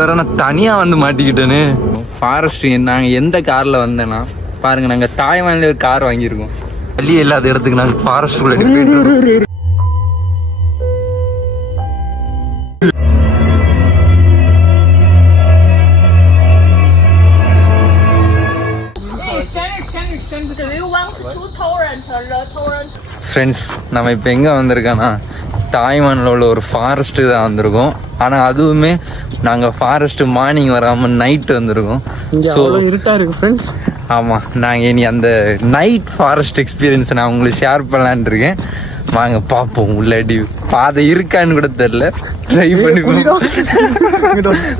வேற நான் தனியா வந்து மாட்டிக்கிட்டேன்னு. ஃபாரஸ்ட் நாங்க எந்த கார்ல வந்தேன்னா பாருங்க, நாங்க தாய்வான்ல ஒரு கார் வாங்கியிருக்கோம். வழியே இல்லாத இடத்துக்கு நாங்க ஃபாரஸ்ட் குள்ள போயிட்டு ஃப்ரெண்ட்ஸ், நம்ம இப்போ எங்கே வந்திருக்கோன்னா தாய்வானில் உள்ள ஒரு ஃபாரஸ்ட்டு தான் வந்திருக்கோம். ஆனால் அதுவுமே நாங்கள் ஃபாரஸ்ட்டு மார்னிங் வராமல் நைட்டு வந்திருக்கோம். ஸோ இருட்டாக இருக்குது ஃப்ரெண்ட்ஸ். ஆமாம், நாங்கள் இனி அந்த நைட் ஃபாரஸ்ட் எக்ஸ்பீரியன்ஸை நான் உங்களுக்கு ஷேர் பண்ணலான் இருக்கேன். வாங்க பார்ப்போம். உள்ளாடி பாதை இருக்கான்னு கூட தெரில, ட்ரை பண்ணி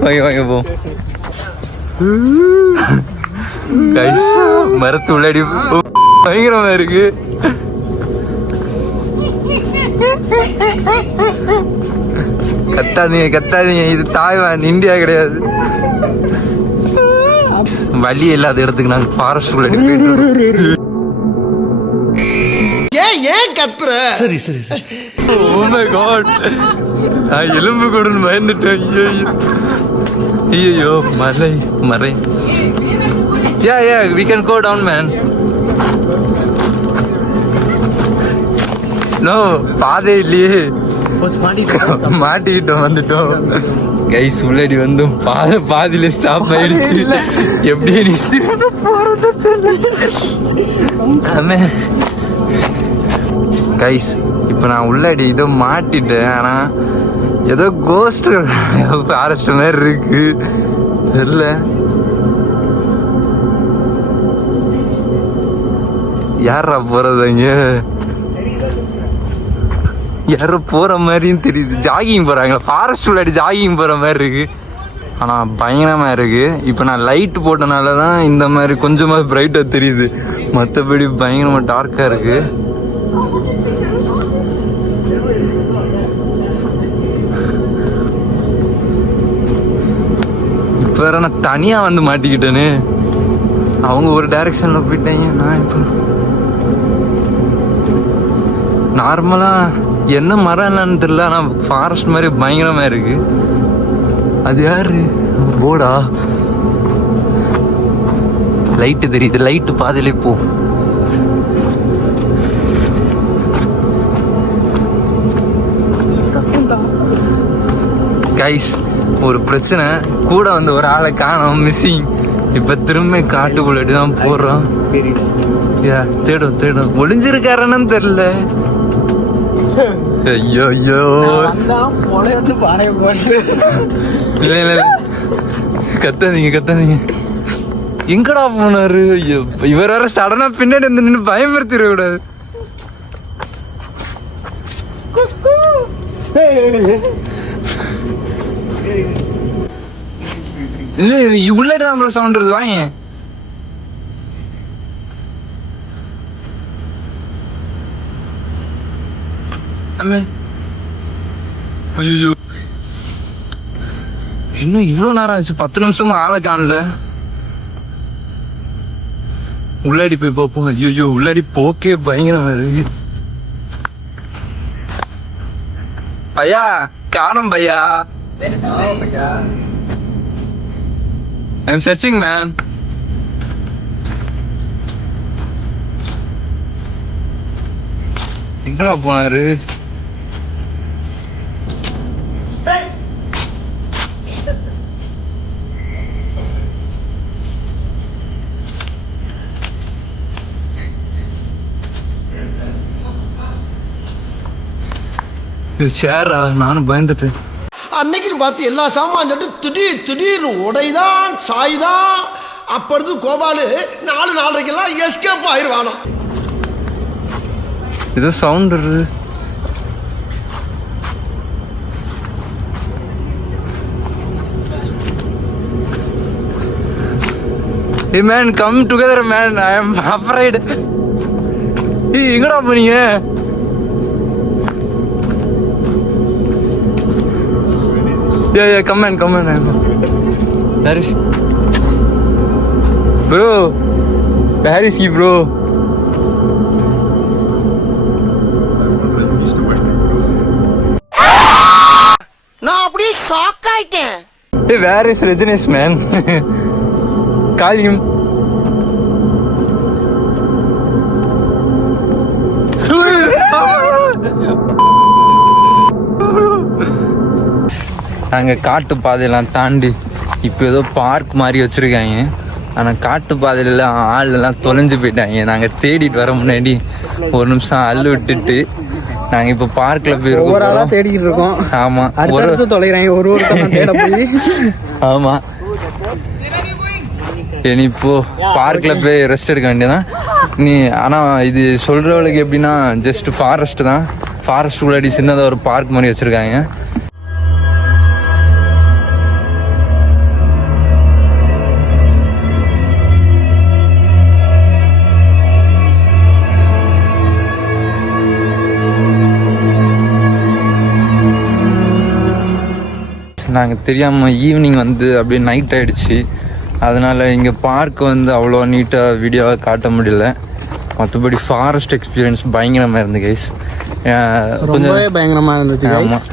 வாங்க வாங்க போவோம். கைஸ், மரத்து உள்ளாடி பயங்கரமா இருக்கு. கத்தாதீங்க கத்தாதீங்க, இது தாய்வான், இந்தியா கிடையாது. வழி இல்லாத இடத்துக்கு நாங்க ஃபாரஸ்ட் குள்ள போயிட்டு. ஏன் கத்துற? சரி சரி சரி. ஓ மை காட், நான் எலும்பு கொடுன்னு பயந்துட்டேன். ஐயோ மலை மறை. Yeah, we can go down, man. No, பாதை இல்லையே, மாட்டிக்கிட்டோம் வந்துட்டோம். கைஸ், உள்ளடி வந்து பாதியில ஸ்டாப் ஆயிடுச்சு. எப்படி கைஸ், இப்போ நான் உள்ளடி இதோ மாட்டிட்டேன். ஆனா ஏதோ கோஸ்ட் ஃபாரஸ்ட் மாதிரி இருக்கு, தெரியல. யாரா போறதுங்க? யாரோ போற மாதிரியும் தெரியுது. ஜாகிங் போறாங்க, ஃபாரஸ்ட் உள்ளாடி ஜாகிங் போற மாதிரி இருக்கு. ஆனா பயங்கரமா இருக்கு. இப்ப நான் லைட் போட்டனாலதான் இந்த மாதிரி கொஞ்சமா பிரைட்டா தெரியுது, மற்றபடி பயங்கரமா டார்க்கா இருக்கு. இப்ப வேற நான் தனியா வந்து மாட்டிக்கிட்டேன்னு. அவங்க ஒரு டைரக்ஷன்ல போயிட்டாங்க. நான் இப்போ நார்மலா என்ன மரம் என்னன்னு தெரியல, ஆனா ஃபாரஸ்ட் மாதிரி பயங்கரமா இருக்கு. அது யாரு? போடா, லைட்டு தெரியுது, லைட்டு பாதையிலே போ. கைஸ், ஒரு பிரச்சனை, கூட வந்து ஒரு ஆளை காணோம், மிஸ்ஸிங். இப்ப திரும்ப காட்டுக்குள்ளடி தான் போறோம். தேடும் ஒளிஞ்சிருக்காருன்னு தெரியல. ஐயோ ஐயோ, இல்ல கத்தாதீங்க. எங்கடா போனாரு? ஐயோ, இவர் வேற சடனா பின்னாடி வந்து நின்று பயமுறுத்திட கூடாது. உள்ளதான் சவுண்ட் வருது, வாங்க. ஐயோ, இன்னும் இவ்வளவு நேரம் ஆச்சு, 10 நிமிஷமா ஆளை காணல. உள்ளாடி போய் பார்ப்போம். ஐயோ, உள்ளாடி போக்கே பயங்கரமா இருக்கு. பையா காணோம் பையா. I'm searching, man. எங்கடா போனாரு? சேரா, நானும் பயந்துட்டேன். அன்னைக்கு பார்த்து எல்லா சாமான் திடீர்னு உடைதான் சாய்தான். அப்பொழுது கோபாலு 4:30 எஸ்கேப் ஆயிடுவானா. ஏதோ சவுண்ட் வருது. Hey man, come together man, I am afraid. Hey, எங்கடா போனீங்க? Yeah, come on. Where is bro? Where is he, bro? நான் அப்படியே ஷாக் ஆயிட்டேன். Hey, where is Rajneesh, man? Call him. நாங்கள் காட்டு பாதையெல்லாம் தாண்டி இப்போ ஏதோ பார்க் மாதிரி வச்சுருக்காங்க. ஆனால் காட்டு பாதையில ஆளெல்லாம் தொலைஞ்சு போயிட்டாங்க. நாங்கள் தேடிட்டு வர முன்னாடி ஒரு நிமிஷம் அள்ளு விட்டுட்டு நாங்கள் இப்போ பார்க்கில் போயிருக்கோம். தேடிட்டு இருக்கோம். ஆமாம், ஒரு தொலைகிறாங்க ஒரு ஆமாம். இனி இப்போ பார்க்கில் போய் ரெஸ்ட் எடுக்க வேண்டியதான் நீ. ஆனால் இது சொல்கிறவளுக்கு எப்படின்னா ஜஸ்ட் ஃபாரஸ்ட் தான். ஃபாரஸ்ட் உள்ளாடி சின்னதாக ஒரு பார்க் மாதிரி வச்சுருக்காங்க. நாங்கள் தெரியாமல் ஈவினிங் வந்து அப்படியே நைட் ஆகிடுச்சு. அதனால் இங்கே பார்க் வந்து அவ்வளோ நீட்டாக வீடியோவாக காட்ட முடியல. மற்றபடி ஃபாரஸ்ட் எக்ஸ்பீரியன்ஸ் பயங்கரமாக இருந்து கைஸ். கொஞ்சம் பயங்கரமாக இருந்துச்சு. ஆமாம்,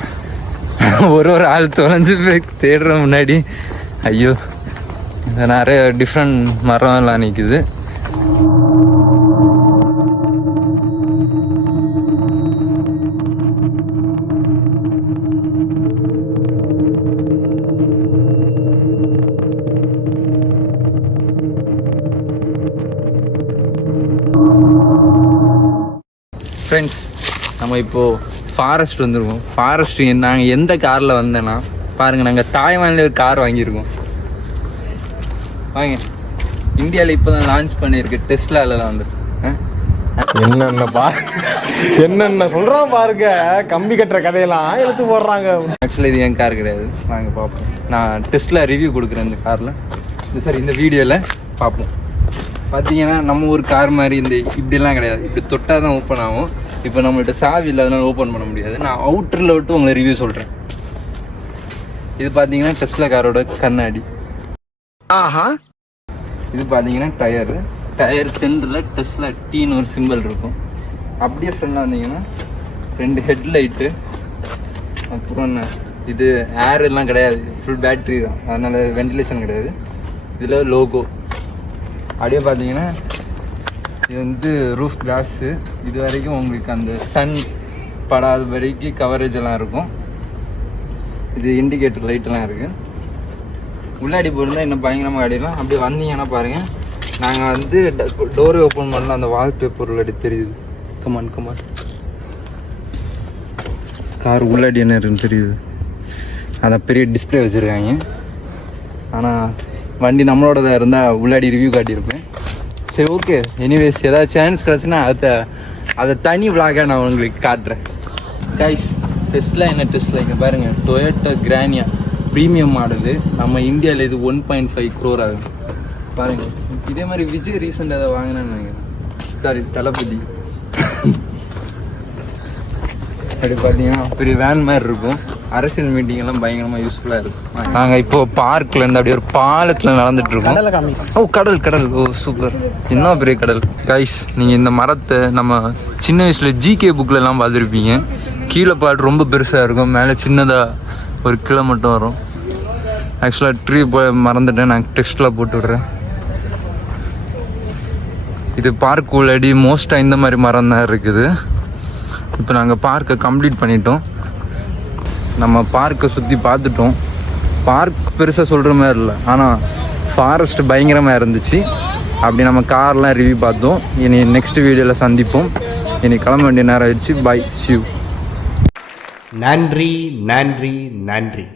ஒரு ஆள் தொலைஞ்சு போய் தேடுற முன்னாடி ஐயோ இங்கே நிறைய டிஃப்ரெண்ட் மரம் எல்லாம் நிற்குது. ஃப்ரெண்ட்ஸ், நம்ம இப்போது ஃபாரஸ்ட் வந்துருக்கோம். ஃபாரஸ்ட் நாங்கள் எந்த காரில் வந்தேன்னா பாருங்கள், நாங்கள் தாய்வானில் ஒரு கார் வாங்கியிருக்கோம். வாங்க, இந்தியாவில் இப்போ தான் லான்ச் பண்ணியிருக்கு. டெஸ்லாலலாம் வந்து என்னென்ன சொல்கிறோம் பாருங்க. கம்பி கட்டுற கதையெல்லாம் எடுத்து போடுறாங்க. ஆக்சுவலாக இது என் கார் கிடையாது. வாங்க பார்ப்போம். நான் டெஸ்ட்ல ரிவ்யூ கொடுக்குறேன் இந்த காரில். இந்த வீடியோவில் பார்ப்போம். பார்த்தீங்கன்னா நம்ம ஒரு கார் மாதிரி இந்த இப்படிலாம் கிடையாது. இப்படி தொட்டால் தான் ஓப்பன் ஆகும். இப்போ நம்மள்ட்ட சாவி இல்லாதனால ஓப்பன் பண்ண முடியாது. நான் அவுட்டரில் விட்டு உங்களை ரிவ்யூ சொல்கிறேன். இது பார்த்தீங்கன்னா டெஸ்லா காரோட கண்ணாடி. ஆஹா. இது பார்த்தீங்கன்னா டயர் சென்டரில் டெஸ்லா டீன்னு ஒரு சிம்பிள் இருக்கும். அப்படியே ஃப்ரெண்டாக வந்தீங்கன்னா 2 ஹெட்லைட்டு. அப்புறம் என்ன, இது ஏர் எல்லாம் கிடையாது, ஃபுல் பேட்ரி தான், அதனால் வென்டிலேஷன் கிடையாது. இதில் லோகோ. அப்படியே பார்த்தீங்கன்னா இது வந்து ரூஃப் கிளாஸு. இது வரைக்கும் உங்களுக்கு அந்த சன் படாத வரைக்கும் கவரேஜ் எல்லாம் இருக்கும். இது இண்டிகேட்டர் லைட்டெல்லாம் இருக்குது. உள்ளாடி போயிருந்தால் இன்னும் பயங்கரமாக ஆடிடலாம். அப்படியே வந்தீங்கன்னா பாருங்கள், நாங்கள் வந்து டோரை ஓப்பன் பண்ணலாம். அந்த வால்பேப்பர் உள்ளாடி தெரியுது. கமான் கார் உள்ளாடி என்ன இருக்குன்னு தெரியுது. அதை பெரிய டிஸ்பிளே வச்சுருக்காங்க. ஆனால் வண்டி நம்மளோடதாக இருந்தால் உள்ளாடி ரிவ்யூ காட்டியிருப்பேன். சரி, ஓகே. எனிவேஸ், ஏதாவது சான்ஸ் கிடச்சுன்னா அதை தனி விளாகாக நான் உங்களுக்கு காட்டுறேன். கைஸ், டெஸ்லா இங்கே பாருங்கள், டொயோட்டா கிரானியா ப்ரீமியம் மாடலு. நம்ம இந்தியாவில் இது 1.5 crore ஆகுது. பாருங்கள், இதே மாதிரி விஜய் ரீசெண்டாக அதை வாங்கினான்னு நினைக்கிறேன். சாரி, தளபதி. அப்படி பார்த்தீங்கன்னா பெரிய வேன் மாதிரி இருக்கும். அரசியல் மீட்டிங் எல்லாம் பயங்கரமாக யூஸ்ஃபுல்லாக இருக்கும். நாங்கள் இப்போ பார்க்கில் இருந்து அப்படியே ஒரு பாலத்தில் நடந்துட்டு இருக்கோம். ஓ, கடல். ஓ, சூப்பர். இன்னும் பெரிய கடல். கைஸ், நீங்கள் இந்த மரத்தை நம்ம சின்ன வயசில் ஜிகே புக்கிலலாம் பார்த்துருப்பீங்க. கீழே பாட்டு ரொம்ப பெருசாக இருக்கும், மேலே சின்னதாக ஒரு கிளை மட்டும் வரும். ஆக்சுவலாக ட்ரீ போய் மறந்துட்டேன், நான் டெக்ஸ்ட்டில் போட்டு விட்றேன். இது பார்க் உள்ளடி மோஸ்ட்டாக இந்த மாதிரி மரம் தான் இருக்குது. இப்போ நாங்கள் பார்க்கை கம்ப்ளீட் பண்ணிட்டோம். நம்ம பார்க்கை சுற்றி பார்த்துட்டோம். பார்க் பெருசாக சொல்கிற மாதிரி இல்லை, ஆனால் ஃபாரஸ்ட் பயங்கரமாக இருந்துச்சு. அப்படி நம்ம கார்லாம் ரிவ்யூ பார்த்தோம். இனி நெக்ஸ்ட் வீடியோவில் சந்திப்போம். இனி கிளம்ப வேண்டிய நேரம் ஆயிடுச்சு. Bye, see you. நன்றி நன்றி நன்றி.